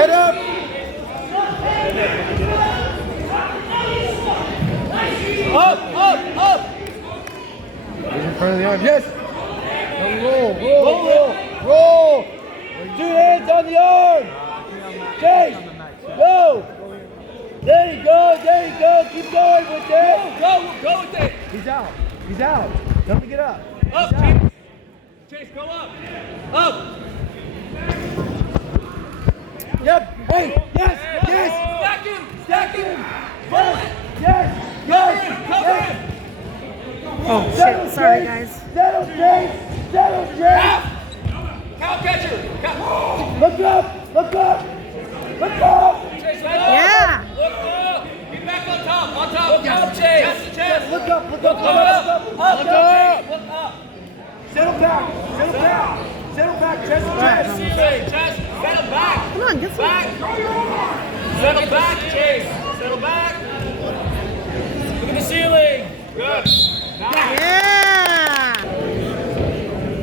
Head up. Up. He's in front of the arm. Yes. Roll. 2 hands on the arm. Chase. Go. There you go. Keep going with it. Go with it. He's out. Tell him to get up. Up, Chase, go up. Up. Yep. Hey. Yes. Stack him. Yes. Cover him. Oh shit, sorry guys. Settle, Chase. Cow catcher. Look up. Chase, Yeah. Look up. Get back on top. Go, Chase. Chest. Look up. Look up. Settle back. Chest. Chest. Settle back. Come on, get some. Back. Settle back.